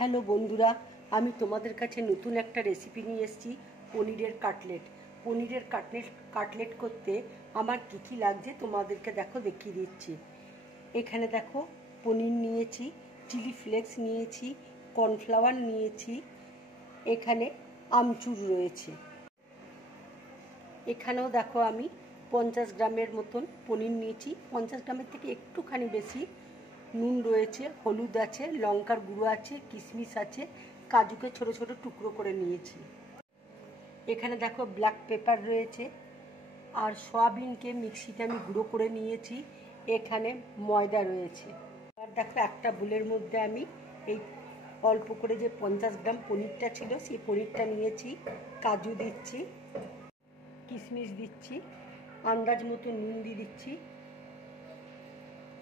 Hello বন্ধুরা, আমি তোমাদের কাছে নতুন একটা রেসিপি নিয়ে এসেছি। পনিরের কাটলেট করতে আমার কী কী লাগছে তোমাদেরকে দেখিয়ে দিচ্ছি। এখানে দেখো, পনির নিয়েছি, চিলি ফ্লেক্স নিয়েছি, কর্নফ্লাওয়ার নিয়েছি, এখানে আমচুর রয়েছে। এখানেও দেখো আমি 50 গ্রামের মতন পনির নিয়েছি, 50 গ্রামের থেকে একটুখানি বেশি। নুন রয়েছে, হলুদ আছে, লঙ্কার গুঁড়ো আছে, কিশমিশ আছে, কাজুকে ছোট ছোট টুকরো করে নিয়েছি। এখানে দেখো ব্ল্যাক পেপার রয়েছে, আর সয়াবিনকে মিক্সিতে আমি গুঁড়ো করে নিয়েছি। এখানে ময়দা রয়েছে। আর দেখো, একটা বোলের মধ্যে আমি এই অল্প করে যে 50 গ্রাম পনিরটা ছিল সেই পনিরটা নিয়েছি। কাজু দিচ্ছি, কিশমিশ দিচ্ছি, আন্দাজ মতো নুন দিয়ে দিচ্ছি,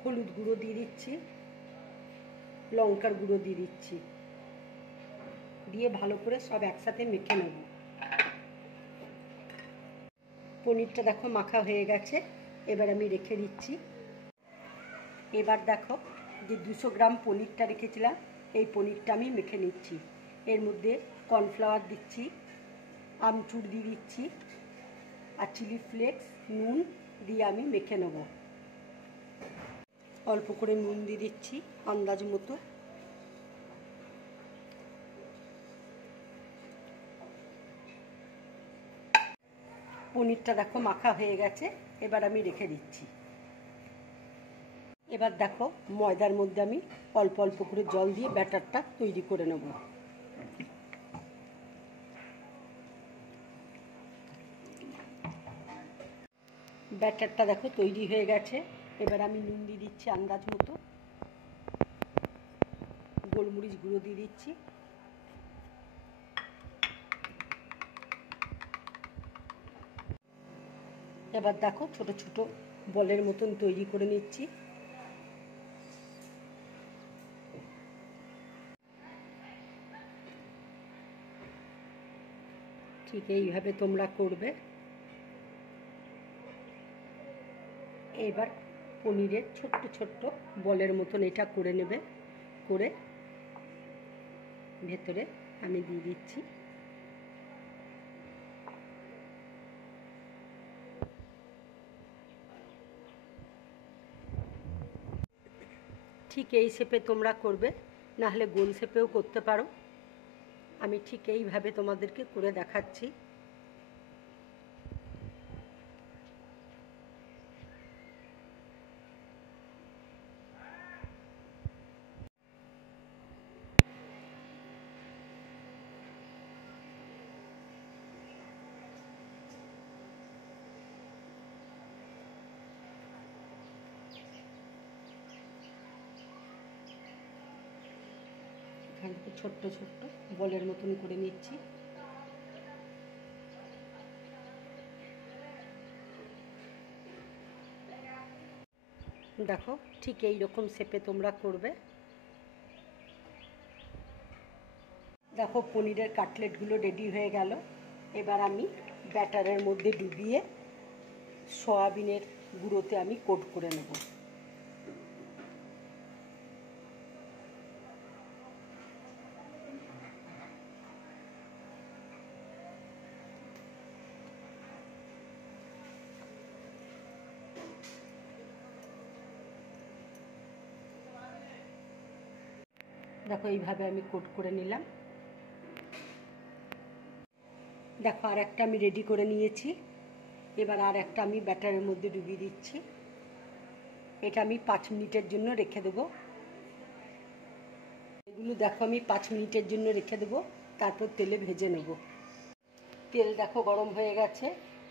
হলুদ গুঁড়ো দিয়ে দিচ্ছি, লঙ্কার গুঁড়ো দিয়ে দিচ্ছি, দিয়ে ভালো করে সব একসাথে মেখে নেব। পনিরটা দেখো মাখা হয়ে গেছে, এবার আমি রেখে দিচ্ছি। এবার দেখো, যে 200 গ্রাম পনিরটা রেখেছিলাম, এই পনিরটা আমি মেখে নিচ্ছি। এর মধ্যে কর্নফ্লাওয়ার দিচ্ছি, আমচুর দিয়ে দিচ্ছি, আর চিলি ফ্লেক্স, নুন দিয়ে আমি মেখে নেব। অল্প করে নুন দিয়ে দিচ্ছি আন্দাজ মতো। পনিরটা দেখো মাখা হয়ে গেছে, এবার আমি রেখে দিচ্ছি। এবার দেখো, ময়দার মধ্যে আমি অল্প অল্প করে জল দিয়ে ব্যাটারটা তৈরি করে নেব। ব্যাটারটা দেখো তৈরি হয়ে গেছে, এবার আমি নুন দিয়ে দিচ্ছি আন্দাজ মতো, গোলমরিচ গুঁড়ো দিয়ে দিচ্ছি, এবার দেখো ছোট ছোট বলের মতন তৈরি করে নিচ্ছি। ঠিক এইভাবে তোমরা করবে। এবার পনিরের ছোট্ট ছোট্ট বলের মতন এটা করে নেবে, করে ভেতরে আমি দিয়ে দিচ্ছি। ঠিক এই শেপে তোমরা করবে, না হলে গোল শেপেও করতে পারো। আমি ঠিক এইভাবে তোমাদেরকে করে দেখাচ্ছি। এখান থেকে ছোট্ট ছোট্ট বলের মতন করে নিচ্ছি। দেখো, ঠিক এই রকম শেপে তোমরা করবে। দেখো, পনিরের কাটলেটগুলো রেডি হয়ে গেল। এবার আমি ব্যাটারের মধ্যে ডুবিয়ে সয়াবিনের গুঁড়োতে আমি কোট করে নেব। দেখো, এইভাবে আমি কোট করে নিলাম। দেখো, আর একটা আমি রেডি করে নিয়েছি। এবার আর একটা আমি ব্যাটারের মধ্যে ডুবিয়ে দিচ্ছি। এটা আমি 5 মিনিটের জন্য রেখে দেবো। এগুলো দেখো আমি 5 মিনিটের জন্য রেখে দেবো, তারপর তেলে ভেজে নেব। তেল দেখো গরম হয়ে গেছে,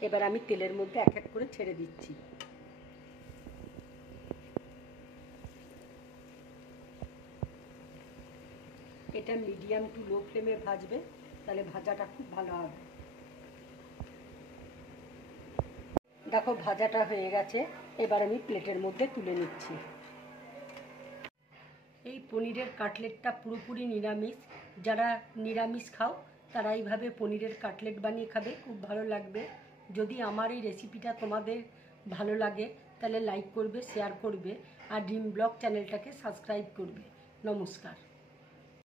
এবার আমি তেলের মধ্যে এক এক করে ছেড়ে দিচ্ছি। এটা মিডিয়াম টু লো ফ্লেমে ভাজবে, তাহলে ভাজাটা খুব ভালো হবে। দেখো, ভাজাটা হয়ে গেছে, এবার আমি প্লেটের মধ্যে তুলে নিচ্ছি। এই পনিরের কাটলেটটা পুরোপুরি নিরামিষ। যারা নিরামিষ খাও তারা এইভাবে পনিরের কাটলেট বানিয়ে খাবে, খুব ভালো লাগবে। যদি আমার এই রেসিপিটা তোমাদের ভালো লাগে তাহলে লাইক করবে, শেয়ার করবে, আর ড্রিম ব্লগ চ্যানেলটাকে সাবস্ক্রাইব করবে। নমস্কার।